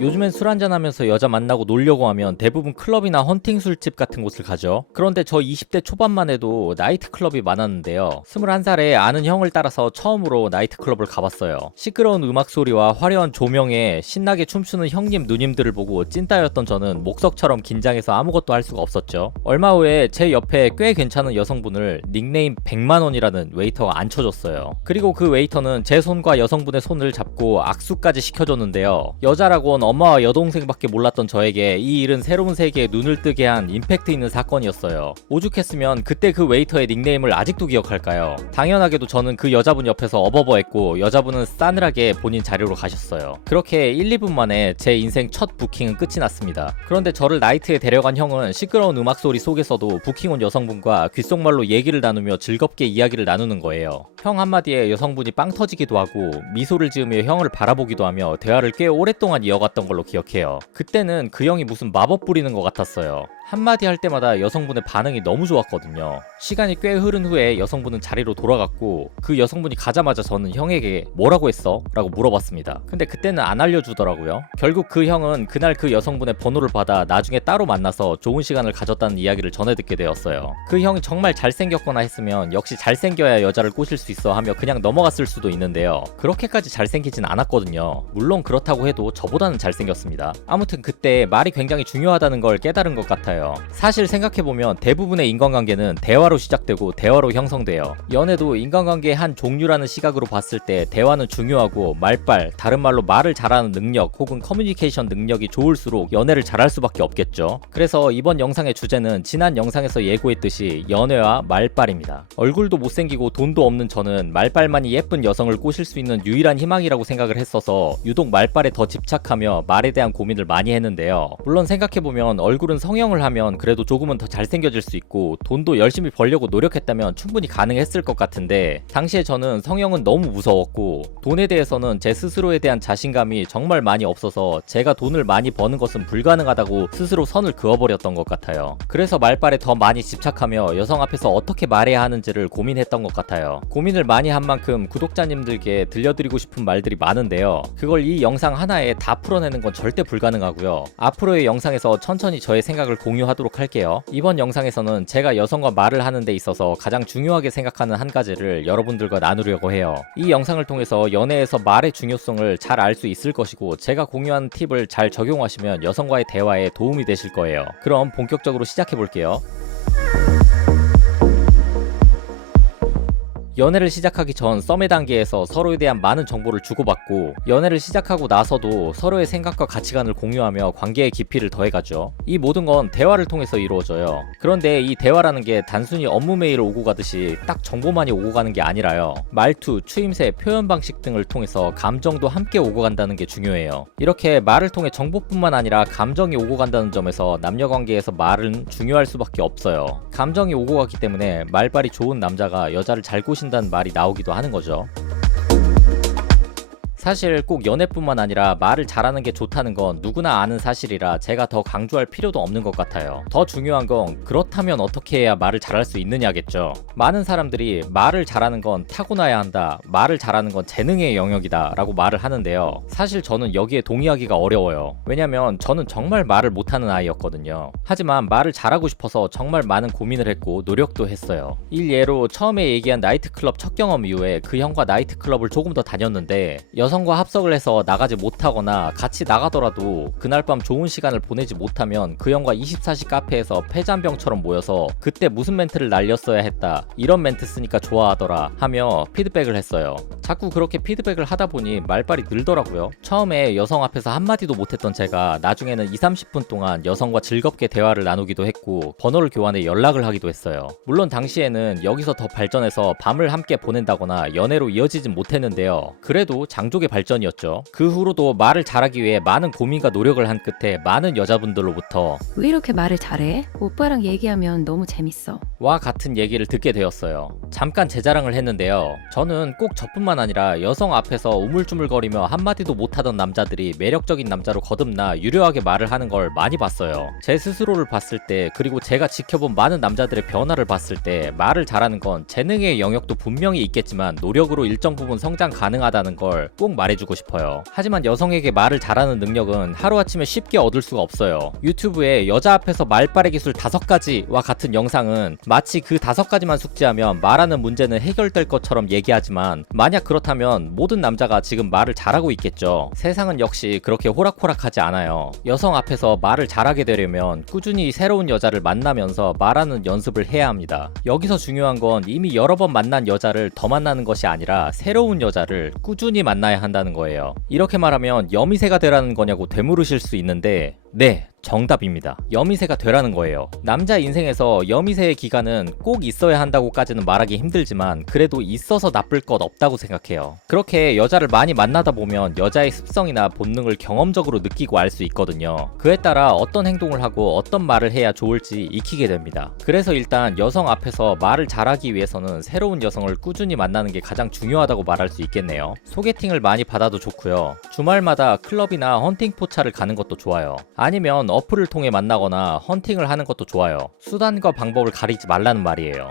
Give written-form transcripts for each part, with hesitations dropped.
요즘엔 술 한잔하면서 여자 만나고 놀려고 하면 대부분 클럽이나 헌팅 술집 같은 곳을 가죠. 그런데 저 20대 초반만 해도 나이트클럽이 많았는데요. 21살에 아는 형을 따라서 처음으로 나이트클럽을 가봤어요. 시끄러운 음악 소리와 화려한 조명에 신나게 춤추는 형님 누님들을 보고 찐따였던 저는 목석처럼 긴장해서 아무것도 할 수가 없었죠. 얼마 후에 제 옆에 꽤 괜찮은 여성분을 닉네임 100만원이라는 웨이터가 앉혀줬어요. 그리고 그 웨이터는 제 손과 여성분의 손을 잡고 악수까지 시켜줬는데요. 여자라곤 엄마와 여동생밖에 몰랐던 저에게 이 일은 새로운 세계에 눈을 뜨게 한 임팩트 있는 사건이었어요. 오죽했으면 그때 그 웨이터의 닉네임을 아직도 기억할까요? 당연하게도 저는 그 여자분 옆에서 어버버했고 여자분은 싸늘하게 본인 자리로 가셨어요. 그렇게 1, 2분 만에 제 인생 첫 부킹은 끝이 났습니다. 그런데 저를 나이트에 데려간 형은 시끄러운 음악 소리 속에서도 부킹 온 여성분과 귓속말로 얘기를 나누며 즐겁게 이야기를 나누는 거예요. 형 한마디에 여성분이 빵 터지기도 하고 미소를 지으며 형을 바라보기도 하며 대화를 꽤 오랫동안 이어갔던 걸로 기억해요. 그때는 그 형이 무슨 마법 부리는 것 같았어요. 한마디 할 때마다 여성분의 반응이 너무 좋았거든요. 시간이 꽤 흐른 후에 여성분은 자리로 돌아갔고 그 여성분이 가자마자 저는 형에게 뭐라고 했어? 라고 물어봤습니다. 근데 그때는 안 알려주더라고요. 결국 그 형은 그날 그 여성분의 번호를 받아 나중에 따로 만나서 좋은 시간을 가졌다는 이야기를 전해 듣게 되었어요. 그 형이 정말 잘생겼거나 했으면 역시 잘생겨야 여자를 꼬실 수 있어 하며 그냥 넘어갔을 수도 있는데요. 그렇게까지 잘생기진 않았거든요. 물론 그렇다고 해도 저보다는 잘생겼습니다. 아무튼 그때 말이 굉장히 중요하다는 걸 깨달은 것 같아요. 사실 생각해보면 대부분의 인간관계는 대화로 시작되고 대화로 형성돼요. 연애도 인간관계의 한 종류라는 시각으로 봤을 때 대화는 중요하고 말빨, 다른 말로 말을 잘하는 능력 혹은 커뮤니케이션 능력이 좋을수록 연애를 잘할 수밖에 없겠죠. 그래서 이번 영상의 주제는 지난 영상에서 예고했듯이 연애와 말빨입니다. 얼굴도 못생기고 돈도 없는 저는 말빨만이 예쁜 여성을 꼬실 수 있는 유일한 희망이라고 생각을 했어서 유독 말빨에 더 집착하며 말에 대한 고민을 많이 했는데요. 물론 생각해보면 얼굴은 성형을 하면 그래도 조금은 더 잘생겨질 수 있고 돈도 열심히 벌려고 노력했다면 충분히 가능했을 것 같은데 당시에 저는 성형은 너무 무서웠고 돈에 대해서는 제 스스로에 대한 자신감이 정말 많이 없어서 제가 돈을 많이 버는 것은 불가능하다고 스스로 선을 그어버렸던 것 같아요. 그래서 말빨에 더 많이 집착하며 여성 앞에서 어떻게 말해야 하는지를 고민했던 것 같아요. 고민을 많이 한 만큼 구독자님들께 들려드리고 싶은 말들이 많은데요. 그걸 이 영상 하나에 다 풀어내는 건 절대 불가능하고요. 앞으로의 영상에서 천천히 저의 생각을 공유하도록 할게요. 이번 영상에서는 제가 여성과 말을 하는 데 있어서 가장 중요하게 생각하는 한 가지를 여러분들과 나누려고 해요. 이 영상을 통해서 연애에서 말의 중요성을 잘 알 수 있을 것이고 제가 공유하는 팁을 잘 적용하시면 여성과의 대화에 도움이 되실 거예요. 그럼 본격적으로 시작해 볼게요. 연애를 시작하기 전 썸의 단계에서 서로에 대한 많은 정보를 주고받고 연애를 시작하고 나서도 서로의 생각과 가치관을 공유하며 관계의 깊이를 더해가죠. 이 모든 건 대화를 통해서 이루어져요. 그런데 이 대화라는 게 단순히 업무 메일을 오고 가듯이 딱 정보만이 오고 가는 게 아니라요. 말투, 추임새, 표현 방식 등을 통해서 감정도 함께 오고 간다는 게 중요해요. 이렇게 말을 통해 정보뿐만 아니라 감정이 오고 간다는 점에서 남녀 관계에서 말은 중요할 수밖에 없어요. 감정이 오고 가기 때문에 말빨이 좋은 남자가 여자를 잘 꼬신다는 말이 나오기도 하는 거죠. 사실 꼭 연애뿐만 아니라 말을 잘하는 게 좋다는 건 누구나 아는 사실이라 제가 더 강조할 필요도 없는 것 같아요. 더 중요한 건 그렇다면 어떻게 해야 말을 잘할 수 있느냐겠죠. 많은 사람들이 말을 잘하는 건 타고나야 한다, 말을 잘하는 건 재능의 영역이다 라고 말을 하는데요. 사실 저는 여기에 동의하기가 어려워요. 왜냐면 저는 정말 말을 못하는 아이였거든요. 하지만 말을 잘하고 싶어서 정말 많은 고민을 했고 노력도 했어요. 일예로 처음에 얘기한 나이트클럽 첫 경험 이후에 그 형과 나이트클럽을 조금 더 다녔는데 여성과 합석을 해서 나가지 못하거나 같이 나가더라도 그날 밤 좋은 시간을 보내지 못하면 그 형과 24시 카페에서 패잔병처럼 모여서 그때 무슨 멘트를 날렸어야 했다, 이런 멘트 쓰니까 좋아하더라 하며 피드백을 했어요. 자꾸 그렇게 피드백을 하다 보니 말빨이 늘더라고요. 처음에 여성 앞에서 한마디도 못했던 제가 나중에는 20-30분 동안 여성과 즐겁게 대화를 나누기도 했고 번호를 교환해 연락을 하기도 했어요. 물론 당시에는 여기서 더 발전해서 밤을 함께 보낸다거나 연애로 이어지진 못했는데요. 그래도 장족의 발전이었죠. 그 후로도 말을 잘하기 위해 많은 고민과 노력을 한 끝에 많은 여자분들로부터 왜 이렇게 말을 잘해? 오빠랑 얘기하면 너무 재밌어. 와 같은 얘기를 듣게 되었어요. 잠깐 제 자랑을 했는데요. 저는 꼭 저뿐만 아니라 여성 앞에서 우물쭈물거리며 한마디도 못하던 남자들이 매력적인 남자로 거듭나 유려하게 말을 하는 걸 많이 봤어요. 제 스스로를 봤을 때 그리고 제가 지켜본 많은 남자들의 변화를 봤을 때 말을 잘하는 건 재능의 영역도 분명히 있겠지만 노력으로 일정 부분 성장 가능하다는 걸 꼭 꼭 말해주고 싶어요. 하지만 여성에게 말을 잘하는 능력은 하루아침에 쉽게 얻을 수가 없어요. 유튜브에 여자 앞에서 말빨의 기술 5가지와 같은 영상은 마치 그 5가지만 숙지하면 말하는 문제는 해결될 것처럼 얘기하지만, 만약 그렇다면 모든 남자가 지금 말을 잘하고 있겠죠. 세상은 역시 그렇게 호락호락하지 않아요. 여성 앞에서 말을 잘하게 되려면 꾸준히 새로운 여자를 만나면서 말하는 연습을 해야 합니다. 여기서 중요한 건 이미 여러 번 만난 여자를 더 만나는 것이 아니라 새로운 여자를 꾸준히 만나야 한다는 거예요. 이렇게 말하면 여미새가 되라는 거냐고 되물으실 수 있는데, 네, 정답입니다. 여미새가 되라는 거예요. 남자 인생에서 여미새의 기간은 꼭 있어야 한다고까지는 말하기 힘들지만 그래도 있어서 나쁠 것 없다고 생각해요. 그렇게 여자를 많이 만나다 보면 여자의 습성이나 본능을 경험적으로 느끼고 알 수 있거든요. 그에 따라 어떤 행동을 하고 어떤 말을 해야 좋을지 익히게 됩니다. 그래서 일단 여성 앞에서 말을 잘하기 위해서는 새로운 여성을 꾸준히 만나는 게 가장 중요하다고 말할 수 있겠네요. 소개팅을 많이 받아도 좋고요. 주말마다 클럽이나 헌팅 포차를 가는 것도 좋아요. 아니면 어플을 통해 만나거나 헌팅을 하는 것도 좋아요. 수단과 방법을 가리지 말라는 말이에요.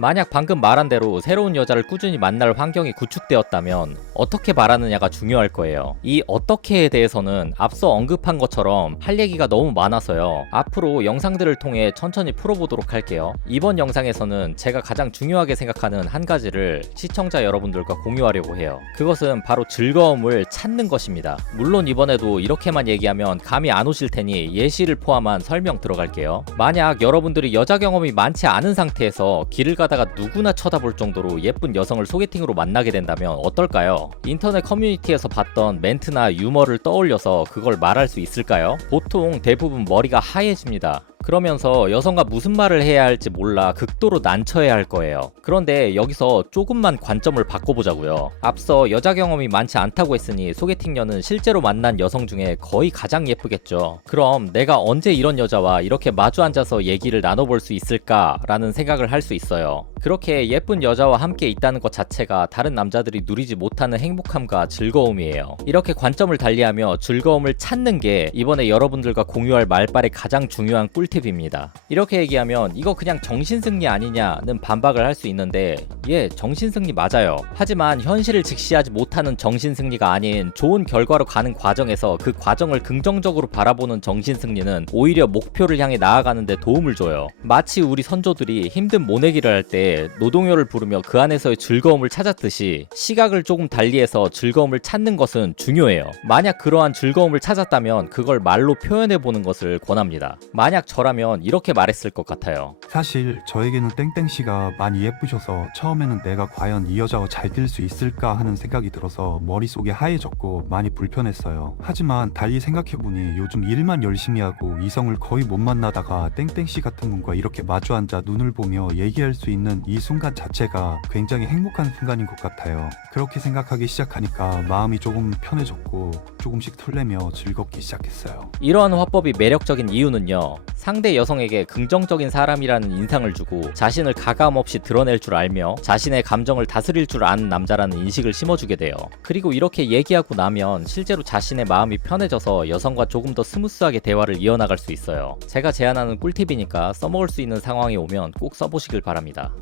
만약 방금 말한 대로 새로운 여자를 꾸준히 만날 환경이 구축되었다면 어떻게 말하느냐가 중요할 거예요. 이 어떻게에 대해서는 앞서 언급한 것처럼 할 얘기가 너무 많아서요. 앞으로 영상들을 통해 천천히 풀어보도록 할게요. 이번 영상에서는 제가 가장 중요하게 생각하는 한 가지를 시청자 여러분들과 공유하려고 해요. 그것은 바로 즐거움을 찾는 것입니다. 물론 이번에도 이렇게만 얘기하면 감이 안 오실 테니 예시를 포함한 설명 들어갈게요. 만약 여러분들이 여자 경험이 많지 않은 상태에서 길을 가다가 누구나 쳐다볼 정도로 예쁜 여성을 소개팅으로 만나게 된다면 어떨까요? 인터넷 커뮤니티에서 봤던 멘트나 유머를 떠올려서 그걸 말할 수 있을까요? 보통 대부분 머리가 하얘집니다. 그러면서 여성과 무슨 말을 해야 할지 몰라 극도로 난처해야 할 거예요. 그런데 여기서 조금만 관점을 바꿔보자고요. 앞서 여자 경험이 많지 않다고 했으니 소개팅녀는 실제로 만난 여성 중에 거의 가장 예쁘겠죠. 그럼 내가 언제 이런 여자와 이렇게 마주 앉아서 얘기를 나눠볼 수 있을까라는 생각을 할 수 있어요. 그렇게 예쁜 여자와 함께 있다는 것 자체가 다른 남자들이 누리지 못하는 행복함과 즐거움이에요. 이렇게 관점을 달리하며 즐거움을 찾는 게 이번에 여러분들과 공유할 말빨의 가장 중요한 꿀팁입니다. 이렇게 얘기하면 이거 그냥 정신승리 아니냐는 반박을 할 수 있는데, 예, 정신승리 맞아요. 하지만 현실을 직시하지 못하는 정신승리가 아닌 좋은 결과로 가는 과정에서 그 과정을 긍정적으로 바라보는 정신승리는 오히려 목표를 향해 나아가는 데 도움을 줘요. 마치 우리 선조들이 힘든 모내기를 할 때 노동요를 부르며 그 안에서의 즐거움을 찾았듯이 시각을 조금 달리해서 즐거움을 찾는 것은 중요해요. 만약 그러한 즐거움을 찾았다면 그걸 말로 표현해보는 것을 권합니다. 만약 저라면 이렇게 말했을 것 같아요. 사실 저에게는 땡땡씨가 많이 예쁘셔서 처음에는 내가 과연 이 여자와 잘 될 수 있을까 하는 생각이 들어서 머릿속이 하얘졌고 많이 불편했어요. 하지만 달리 생각해보니 요즘 일만 열심히 하고 이성을 거의 못 만나다가 땡땡씨 같은 분과 이렇게 마주 앉아 눈을 보며 얘기할 수 있는 이 순간 자체가 굉장히 행복한 순간인 것 같아요. 그렇게 생각하기 시작하니까 마음이 조금 편해졌고 조금씩 설레며 즐겁기 시작했어요. 이러한 화법이 매력적인 이유는요, 상대 여성에게 긍정적인 사람이라는 인상을 주고 자신을 가감없이 드러낼 줄 알며 자신의 감정을 다스릴 줄 아는 남자라는 인식을 심어주게 돼요. 그리고 이렇게 얘기하고 나면 실제로 자신의 마음이 편해져서 여성과 조금 더 스무스하게 대화를 이어나갈 수 있어요. 제가 제안하는 꿀팁이니까 써먹을 수 있는 상황이 오면 꼭 써보시길 바랍니다.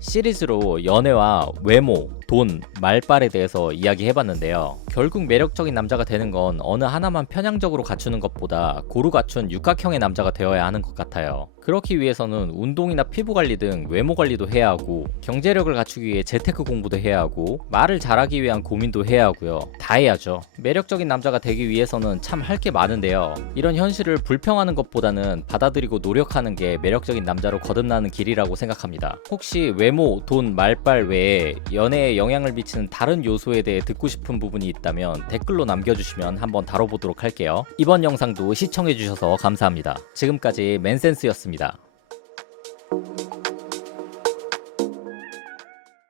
시리즈로 연애와 외모, 돈, 말빨에 대해서 이야기해봤는데요. 결국 매력적인 남자가 되는 건 어느 하나만 편향적으로 갖추는 것보다 고루 갖춘 육각형의 남자가 되어야 하는 것 같아요. 그렇기 위해서는 운동이나 피부 관리 등 외모 관리도 해야 하고, 경제력을 갖추기 위해 재테크 공부도 해야 하고, 말을 잘하기 위한 고민도 해야 하고요. 다 해야죠. 매력적인 남자가 되기 위해서는 참 할 게 많은데요. 이런 현실을 불평하는 것보다는 받아들이고 노력하는 게 매력적인 남자로 거듭나는 길이라고 생각합니다. 혹시 외모, 돈, 말빨 외에 연애에 영향을 미치는 다른 요소에 대해 듣고 싶은 부분이 있다면 댓글로 남겨주시면 한번 다뤄보도록 할게요. 이번 영상도 시청해주셔서 감사합니다. 지금까지 맨센스였습니다.